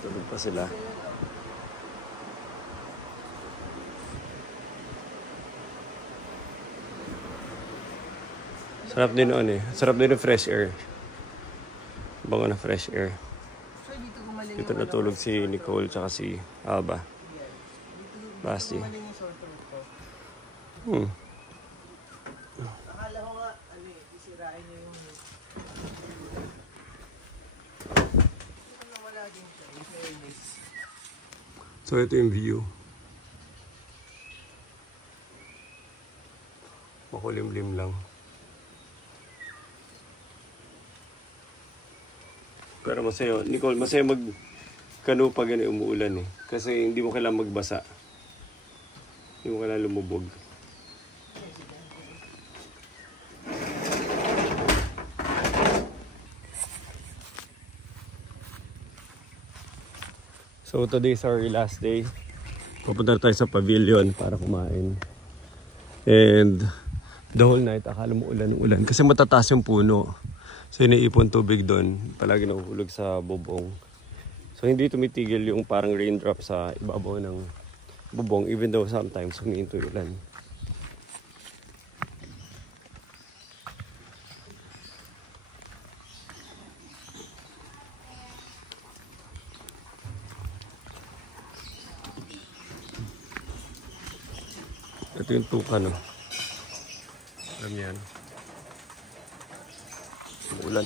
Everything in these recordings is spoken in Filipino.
Tulog pa sila. Sarap din ano eh. Sarap din yung fresh air. Bango na fresh air. Dito natulog si Nicole tsaka si Alba. Basti. Akala ko nga, isirain niyo yung... Wala din siya. So ito yung view. Makulimlim lang. Pero masaya, Nicole, masaya mag-canoe pag umuulan eh. Kasi hindi mo kailangan magbasa. Hindi mo kailangan lumubog. So today is our last day. Pupunta tayo sa pavilion para kumain. And the whole night, akala mo ulan. Kasi matataas yung puno. So iniipon tubig doon. Palagi nakuhulog sa bubong. So hindi tumitigil yung parang raindrop sa ibabaw ng bubong. Even though sometimes humihinto yung ulan. Ito yung tuka, no? Alam yan. Ulan.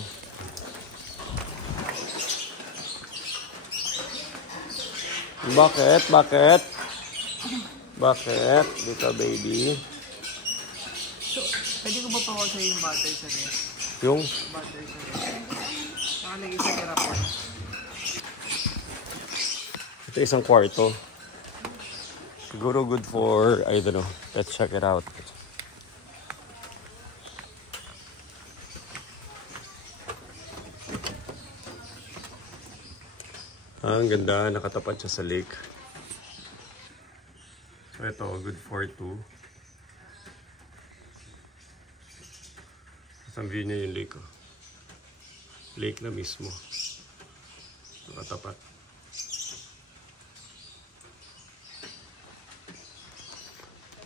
Bakit? Bakit? Bakit? Dito, baby. So, pwede ko ba pawag sa'yo yung butter sa rin? Yung? Butter sa rin. Nakalagay sa kirapon. Ito isang kwarto. Siguro good for, I don't know. Let's check it out. Ang ganda, nakatapat siya sa lake. So ito, good for 2. Isang view niya yung lake. Oh. Lake na mismo. Nakatapat.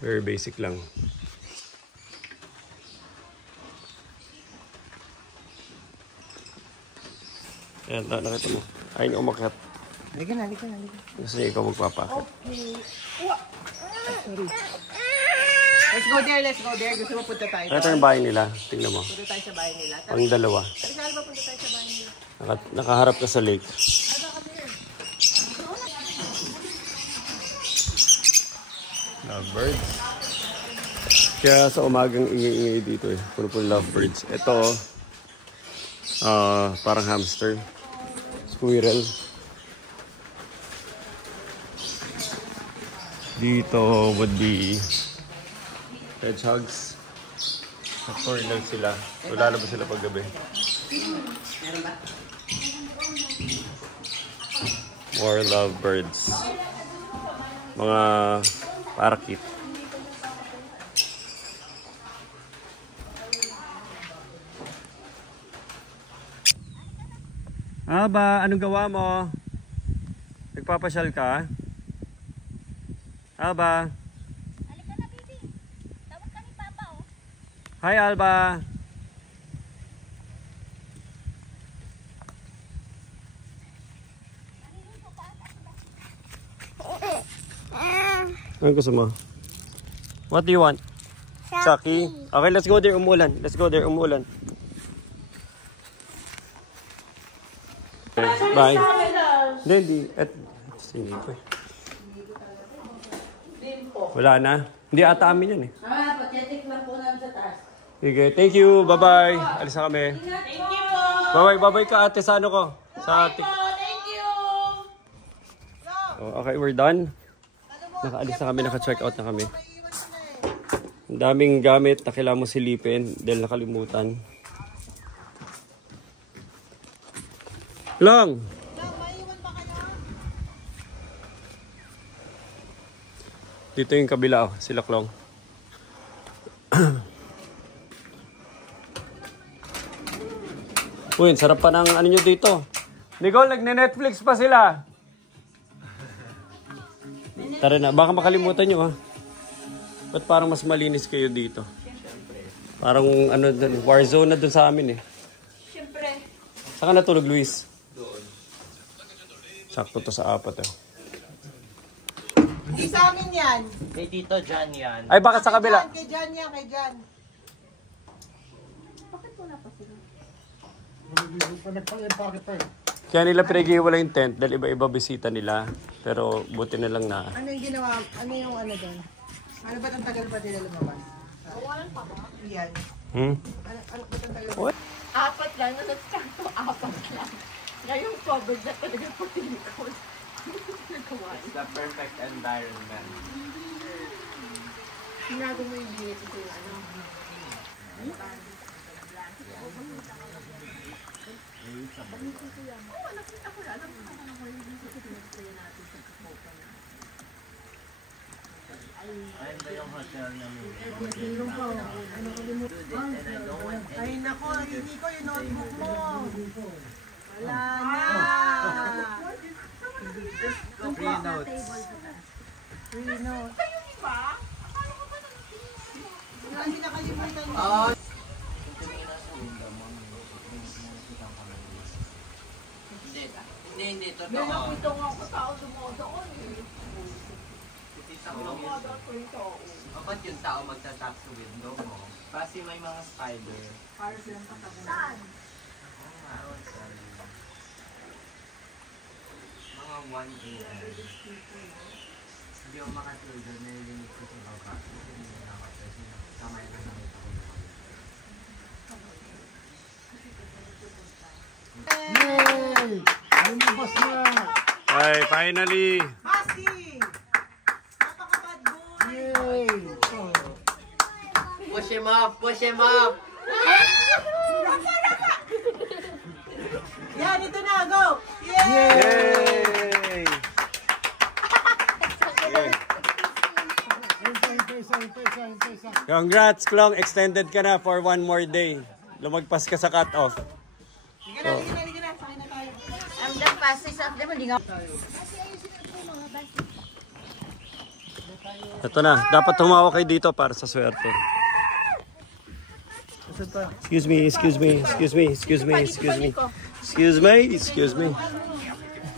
Very basic lang. Ayan, nakita mo. Ayun, umakyat. Halika na. Kasi ikaw magpapakit. Okay. Sorry. Let's go there. Gusto mo punta tayo doon? Ito yung bahay nila. Tingnan mo. Punta tayo sa bahay nila. Pang dalawa. Saan ba punta tayo sa bahay nila? Nakaharap ka sa lake. Lovebirds. Kaya sa umagang ingay-ingay dito eh. Puro lovebirds. Ito, parang hamster. Squirrel. Dito would be hedgehogs. Nocturnal sila. So lalabas sila pag gabi. More lovebirds. Mga parakeet. Alba, anong gawa mo? Nagpapasyal ka? Alba? Halika na, baby. Tawag ka ni Papa, oh. Hi, Alba. Ano gusto mo? What do you want? Chucky. Okay, let's go there, umulan. Let's go there, umulan. Bye. Hindi. Wala na. Hindi ata amin yan eh. Pathetic lang po namin sa taas. Sige, thank you. Bye-bye. Alis na kami. Thank you. Bye-bye ka ate sa ano ko. Sa ate. Thank you. Okay, we're done. Nakaalis na kami, naka-check out na kami. Ang daming gamit na kailangan mo silipin dahil nakalimutan. Long! Dito yung kabila, oh. Sila Klong. Uy, sarap pa ng ano nyo dito. Nicole, nagne-Netflix pa sila. Tara na, baka makalimutan nyo ha. Ba't parang mas malinis kayo dito? Parang ano dun, war zone na dun sa amin eh. Siyempre. Saan ka natulog, Luis? Doon. Sakto to sa 4 eh. Hindi sa amin yan. Kay Tito John yan. Ay, bakit sa kabila? Kay Jan yan, kay Jan. Kaya nila pinag-iwala yung tent dahil iba-iba bisita nila. Pero buti na lang na. Ano yung ginawa? Ano yung ano doon? Ano ba't ang tagal pa nila lumabas? Walang pa ba? Yan. Ano ba't ang tagal pa? 4 lang. Nasasakto 4 lang. Ngayon covered na talaga po tinikot. It's the perfect environment. Sinago mo yung unit ito yung ano. Ayun ba yung hotel namin? Ay nako, hindi ko yung notebook mo. Wala na. Free notes. Free note. Wala, hindi nakalimutan mo. Hindi, totoo. Ito nga ako tao dumodoon eh. Ba't yung tao magtatap sa window mo? Kasi may mga spider. Saan? Mga 1 a.m. Hindi ako makatulog doon. Nililimit ko sa baba. Kasi hindi na ako. Kasi kamay na nakita ko na. Yay! Lumabas na! Ay, finally! Basti! Napaka-bad boy! Yay! Push him up! Push him up! Yan, ito na, go! Yay! Yay! Isa. Congrats, Klong. Extended ka na for 1 more day. Lumagpas ka sa cut-off. Sige na, sige na. Sakay na tayo. I'm the fastest of them. Hindi nga. Ito na. Dapat tumawa kayo dito para sa swerte. Excuse me.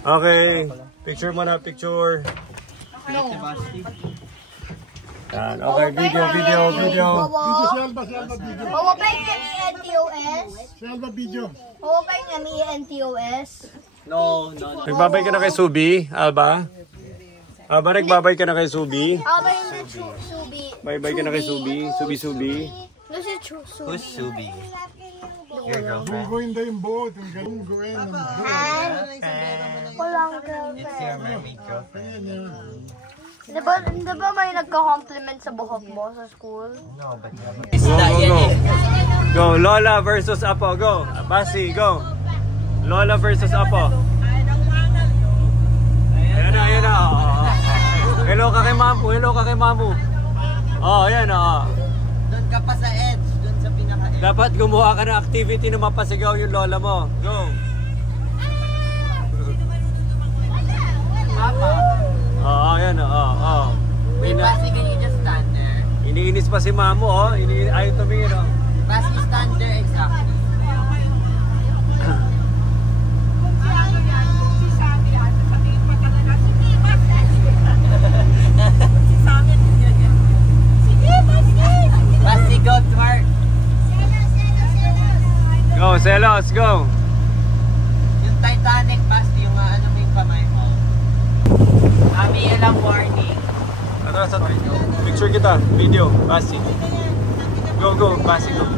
Okay. Picture mo na, picture. Yan. Okay, video. Video si Alba video. Mawabay kami NTOS. Si Alba video. Mawabay kami NTOS. No. Nagbabay ka na kay Subi, Alba? Alba, nagbabay ka na kay Subi? Abay na Subi. Bye-bye ka na kay Subi. Subi. No si Subi. Who's Subi? Your girlfriend? Gugawin daw yung buhot. Yung ganun gawin. Walang It's your girlfriend. mermaid girlfriend. Diba may nagka-compliment sa buhok mo sa school? No, but Go, Lola versus Apo. Go. Basi, go. Lola versus Apo. Ayan na. Hello ka kay Mamu. Oh, ayan na. doon ka pa sa edge. Doon sa pinaka-edge. Dapat gumawa ka ng activity na mapasigaw yung lola mo. Go. Papa. Oo, ayan na. Wait, Basi, can you just stand there? Iniinis pa si Mamu, oh. Ayaw tumingin, oh. Basi, stand there exactly. Basi, go twerk. Go, Selos, go. Yung Titanic, Basi, yung ano mo yung kamay mo. Mami, ilang warning. Atras. Picture kita. Video. Basi. Go. Basi, go.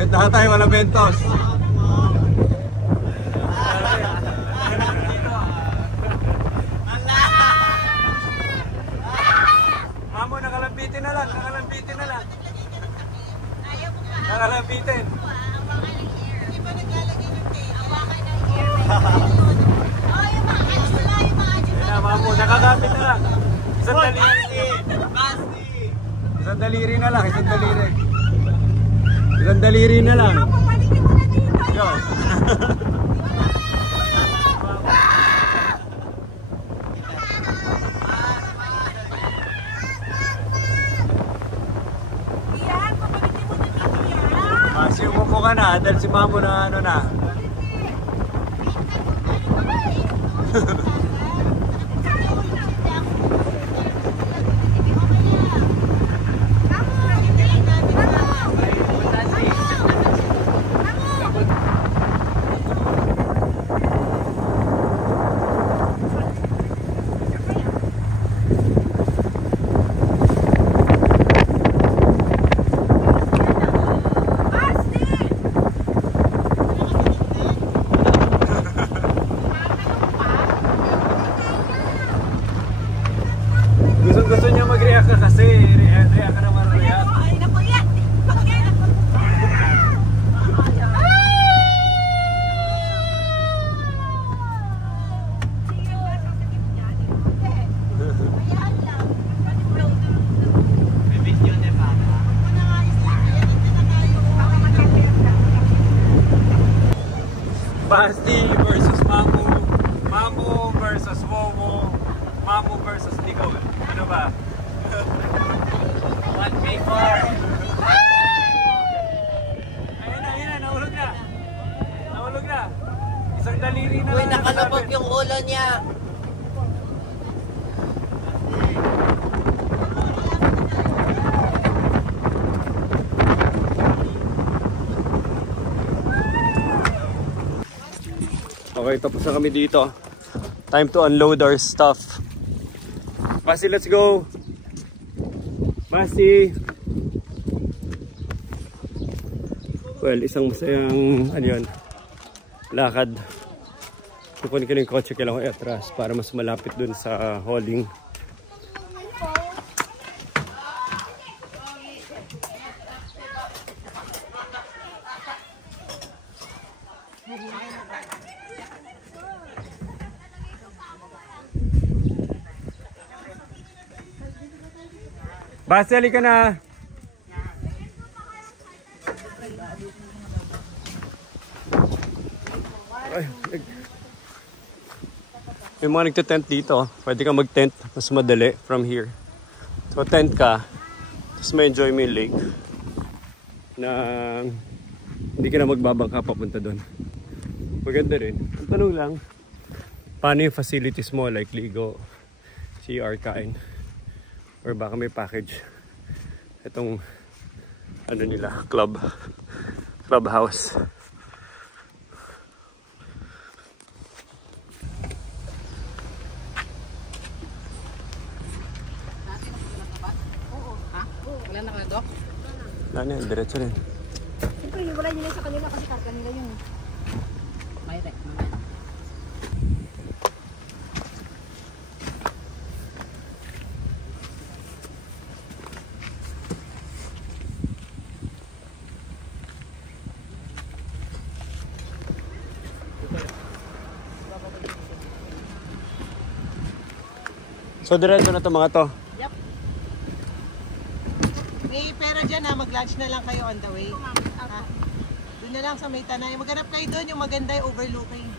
Yung tatay, wala bentos. Mamo, nakalambitin na lang. Nakalambitin. Mamo, nakakapit na lang. Isang daliri na lang. Isang daliri na lang. Yo. Kasi umupo ka na dahil si Mamo na ano na. Gusto niya mag-react ka kasi. React ka naman react. Ay, naku yan! Basti versus Mamo. Mamo versus Wowo. Mamo versus Nicole. Ano ba? 1v4. Ayun na, nahulog na. Nahulog na. Isang daliri na. Uy, nakalapag yung ulo niya. Okay, tapos na kami dito. Time to unload our stuff. Basti, let's go! Basti! Well, isang masayang, ano yun, lakad. Kukunin ko na yung kotse, kailangan ko i-atras para mas malapit dun sa hauling. Basti, halika na! Ay, may mga nagte-tent dito. Pwede ka mag-tent. Mas madali from here. So, tent ka. Tapos may enjoy mo yung lake. Na hindi ka na magbabangka papunta doon. Maganda rin. Ang tanong lang, paano yung facilities mo? Like ligo, CR, kain. Or baka may package. Itong ano nila, clubhouse. Wala na ka na, Dok? Wala na, diretso rin. Siyempre, wala nila sa kanila kasi karga nila yun. May rek. So, diretso na to mga to. Yep. May pera dyan ha, mag-lunch na lang kayo on the way. Ha? Doon na lang sa may tanay. Maghanap kayo doon, yung maganda yung overlooking.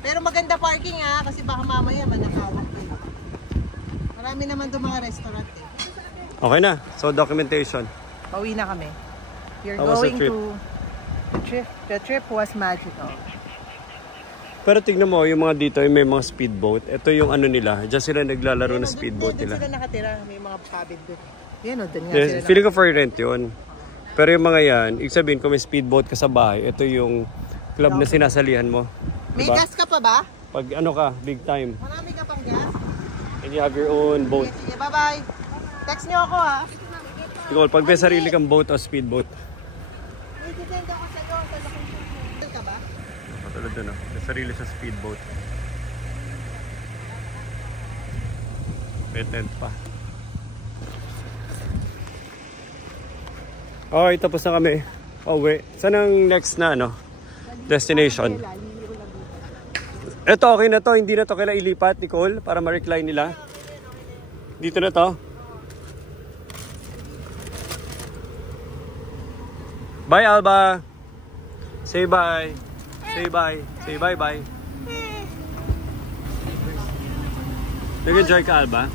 Pero maganda parking ha, kasi baka mamaya manakawag kayo. Marami naman doon mga restaurant eh. Okay na. So, documentation. Pauwi na kami. You're How was the going trip? to... The trip was magical. Pero tignan mo, yung mga dito, may mga speedboat. Ito yung ano nila. Diyan sila naglalaro ng speedboat Doon nila. sila nakatira. May mga cabin doon. Yan o, doon nga Yes, sila feeling ko for rent yun. Pero yung mga yan, ibig sabihin kung may speedboat ka sa bahay, ito yung club na sinasalihan mo. May Diba? gas ka pa ba? Pag ano ka, big time. Marami ka pang gas? And you have your own boat. Sige, bye-bye. Text niyo ako ha. Ikaw, pag may sarili kang boat o speedboat. May depende ako sa iyo. Sa location ka ba? Patulad doon, oh. May sarili sa speedboat. May tent pa. Okay, tapos na kami. Pauwi. Saan ang next na ano? Destination? Ito, okay na to. Hindi na to kailangan ilipat, Nicole, para ma-recline nila. Dito na to. Bye, Alba. Say bye. Say bye. Say bye-bye. Nag-enjoy ka, Alba?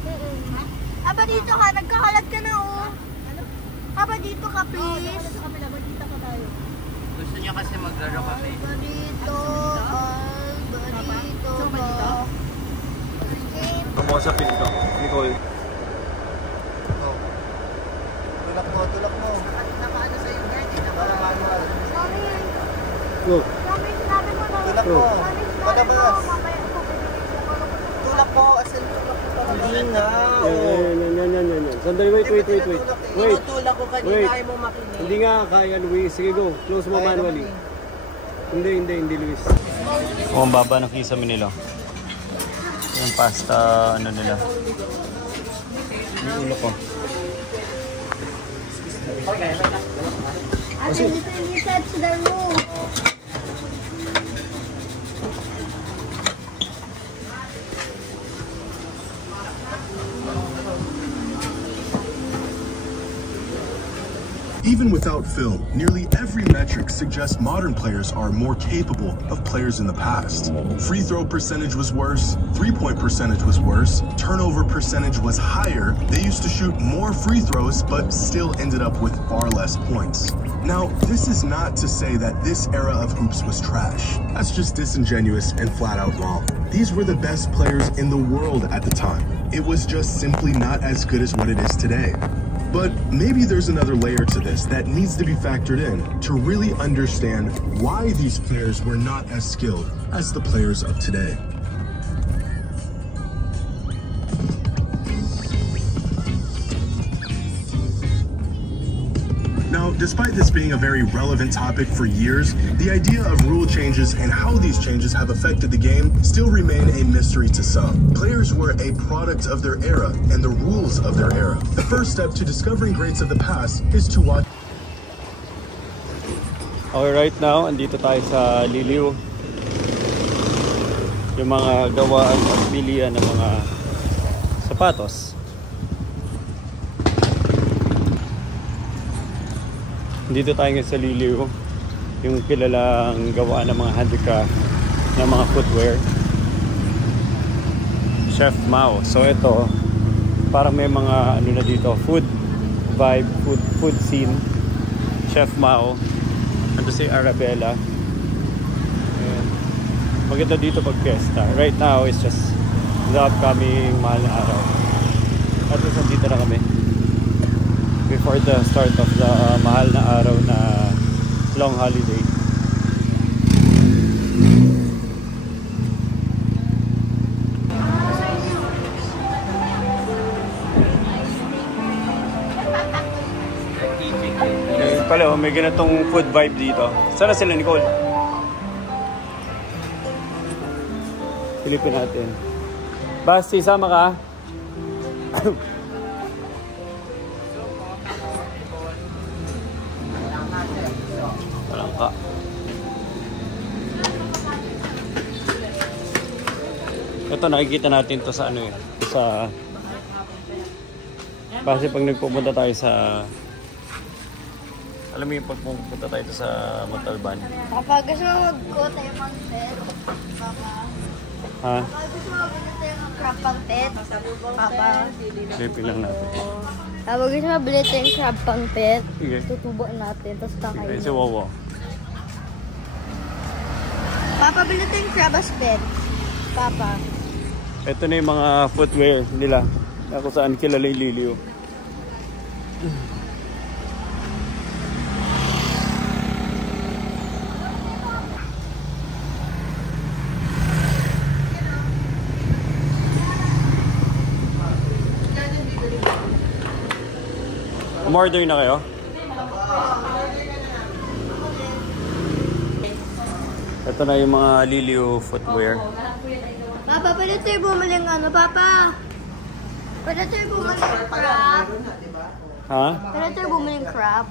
Aba dito ka, nagkakalat ka na oh. Aba dito ka, please. Gusto niya kasi maglaro kami. Aba dito, Alba dito ka. Kamusapin ko, Nicole. Tulak mo, tulak mo. Nakaano sa'yo, Bertie? Naka-manual. Mami, Go. mami, sinabi mo na. Tulak mo. Mami, sinabi mo, Palabas. mamaya ako pinigil ako. Tulak mo, as in tulak mo talaga. Hindi nga. Yan. Sandali, wait. Wait. Tinutulak ko kanina, Wait. ayaw mo makinig. Hindi nga kaya, Luis. Sige, go. Close mo manually. Hindi, Luis. Oh, ang baba ng kisame nila. Yung pasta, ano nila. Yung ulo ko. Ate, dito yung reset to the room. Even without film, nearly every metric suggests modern players are more capable of players in the past. Free throw percentage was worse, three-point percentage was worse, turnover percentage was higher. They used to shoot more free throws, but still ended up with far less points. Now, this is not to say that this era of hoops was trash. That's just disingenuous and flat out wrong. These were the best players in the world at the time. It was just simply not as good as what it is today. But maybe there's another layer to this that needs to be factored in to really understand why these players were not as skilled as the players of today. Now, despite this being a very relevant topic for years, the idea of rule changes and how these changes have affected the game still remain a mystery to some. Players were a product of their era and the rules of their era. The first step to discovering greats of the past is to watch. Okay, right now, andito tayo sa Liliw. Yung mga gawaan at bilian ng mga sapatos. Dito tayo ngayon sa Liliw, yung kilalang gawaan ng mga handicraft ng mga footwear. Chef Mao. So ito, parang may mga ano na dito, food vibe, food scene. Chef Mao. Ando si Arabella. Ayan. Maganda dito pag fiesta. Right now is just the upcoming mahal na araw. At least nandito na kami before the start of the mahal na araw na long holiday. Pala, may ganitong food vibe dito. Saan na sila, Nicole? Pilipin natin. Basti, sama ka? Walang ka. Ito, nakikita natin to sa ano eh. Sa... Kasi pag nagpupunta tayo sa... Alam mo yung pagpupunta tayo sa Montalban. Papa, gusto mo mag-go tayo pang pet? Papa. Ha? Papa, gusto mo mag-go tayo ng crab pang pet? Papa. Pilipin lang natin. Papa, gusto mo bilhin tayo ng crab pang pet? Sige. Tutubuan natin, tapos Ay, kakainin. si Wawa. Papa, bilhin tayo ng crab as pet. Papa. Ito na yung mga footwear nila. Na kung saan kilala yung Liliw. Umorder na kayo? Ito na yung mga Liliw footwear. Papa, pwede tayo bumili ng ano, Papa? Pwede tayo bumili ng crab? Ha? Pwede tayo bumili ng crab?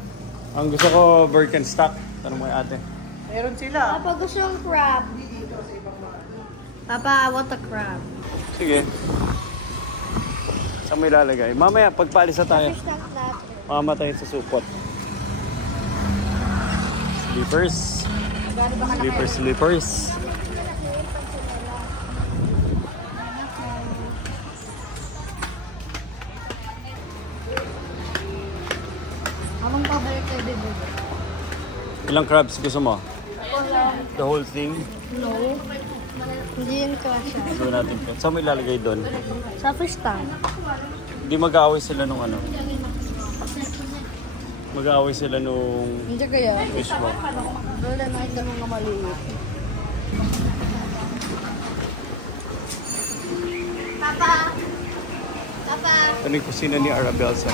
Ang gusto ko, Birkenstock. Tanong mo yung ate. Meron sila. Papa, gusto yung crab. Papa, I want a crab. Sige. Saan mo ilalagay? Mamaya, pagpaalis na tayo. Fish tank natin. Mamatayin sa supot. Sleepers. Sleepers. Anong paborito kayo, baby? Ilang crabs gusto mo? The whole thing? No. Hindi yun kasha. Gawin natin po. Saan mo ilalagay doon? Sa fish tank. Hindi mag-aaway sila nung ano? Mag-aaway sila nung Hindi kaya. fish mo. Wala na ito mga maliit. Papa! Papa! Ano yung kusina ni Arabelsa?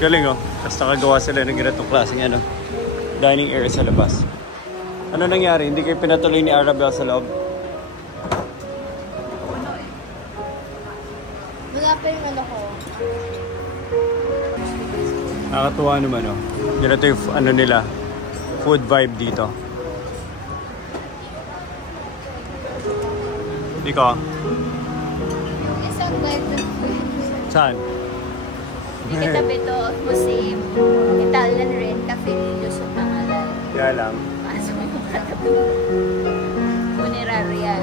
Galing oh. Tapos nakagawa sila ng ganitong klaseng ano, dining area sa labas. Ano nangyari? Hindi kayo pinatuloy ni Arabel sa loob? Wala pa yung ano ko. Nakakatuwa naman oh. Ganito yung ano nila, food vibe dito. Ikaw? Isang bite. Saan? Kitabi to, Muslim, Italian rin, Cafe Lilios ang pangalan. Kaya lang. Pasok yung katabi. Funeraria.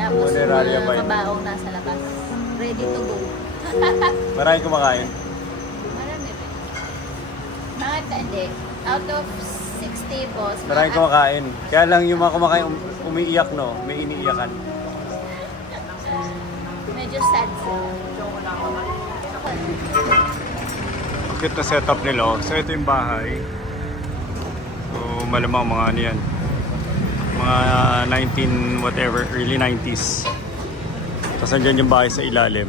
Tapos Funeraria yung ba mga yun? kabaong nasa labas. Ready to go. Marami kumakain. Marami rin. Bakit hindi? Out of 6 tables, Marami kumakain. Kaya lang yung mga kumakain umiiyak no, may iniiyakan. medyo sad sila. Cute na setup nila oh. So ito yung bahay. So malamang mga ano yan. Mga 19 whatever, early 90s. Tapos andyan yung bahay sa ilalim.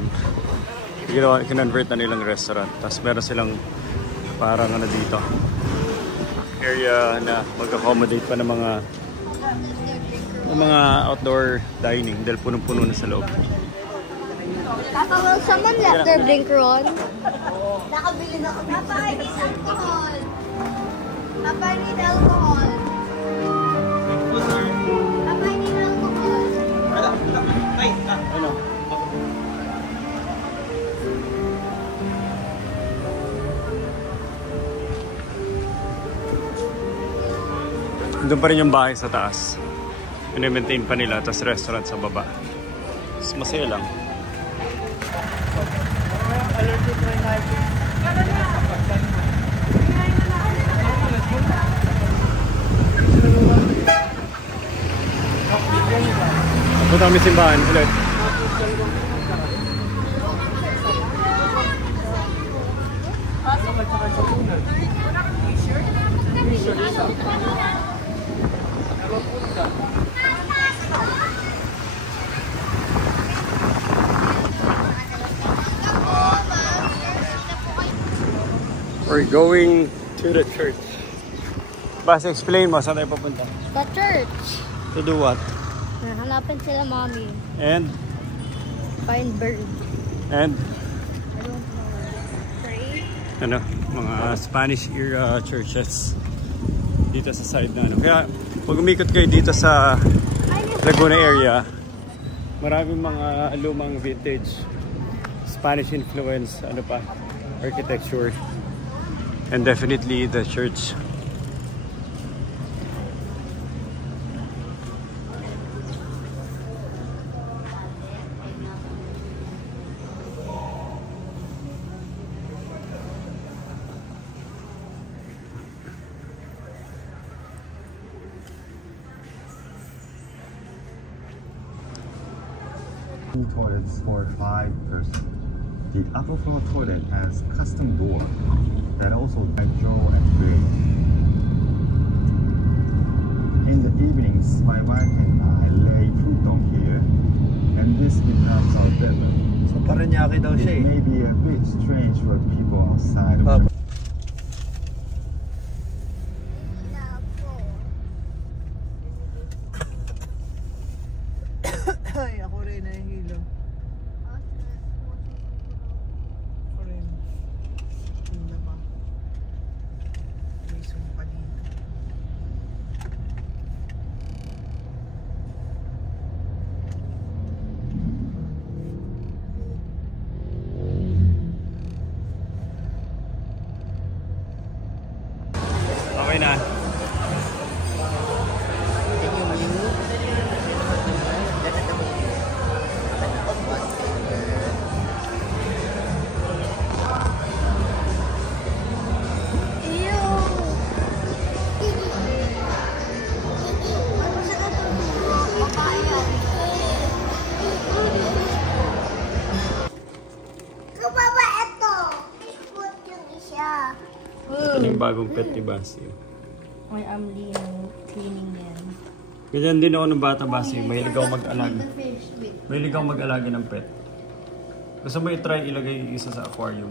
Kinonvert na nilang restaurant. Tapos meron silang parang ano dito, area na mag-accommodate pa ng mga outdoor dining dahil punong-puno na sa loob. Papa, will someone left their blinker on? Nakabili na kami. Papa, I need alcohol. Papa, I need alcohol. Papa, I need alcohol. Ano? Doon pa rin yung bahay sa taas. Pina-maintain pa nila, tapos restaurant sa baba. Mas masaya lang. Punta kami simbahan ulit. We're going to the church. Basta explain mo, saan tayo papunta? The church. To do what? Hanapin sila mommy. And? Find bird. And? I don't know. Pray. Ano? Mga Spanish era churches. Dito sa side na ano. Kaya pag umikot kayo dito sa Laguna area, maraming mga lumang vintage Spanish influence, ano pa, architecture. And definitely the church. Toilets for 5 persons. The upper floor toilet has custom door that also by draw and grate. In the evenings, my wife and I lay futon here, and this becomes our bedroom. So Paranaque daw siya eh. It may be a bit strange for people outside of Ay, ako rin nahihilo. Ako rin. Hindi pa. May sumpa dito. bagong pet ni Basi. I am cleaning them. Ganyan din ako ng bata, Basi. Mahilig ako mag-alaga. Mahilig ako mag-alaga ng pet. Gusto mo i-try ilagay isa sa aquarium?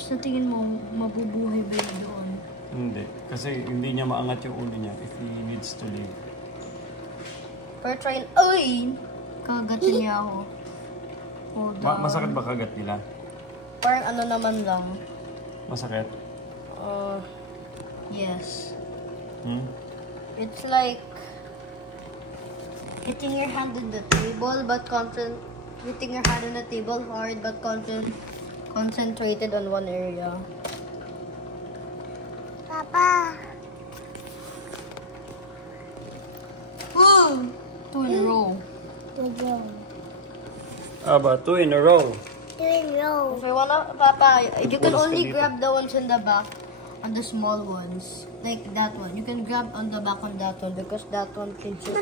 Sa tingin mo, mabubuhay ba yun doon? Hindi. Kasi hindi niya maangat yung ulo niya if he needs to live. Pero try, ay! Kagatin niya ako. Hold on. Masakit ba kagat nila? Parang ano naman lang. Masakit? Yes. Hmm? It's like hitting your hand on the table, but hitting your hand on the table hard, but concentrated on one area. Papa. 2 in a row. About 2 in a row. 2 in a row. If you wanna, Papa, you can Bulas ka only dito. grab the ones in the back, on the small ones, like that one. You can grab on the back on that one because that one can shoot.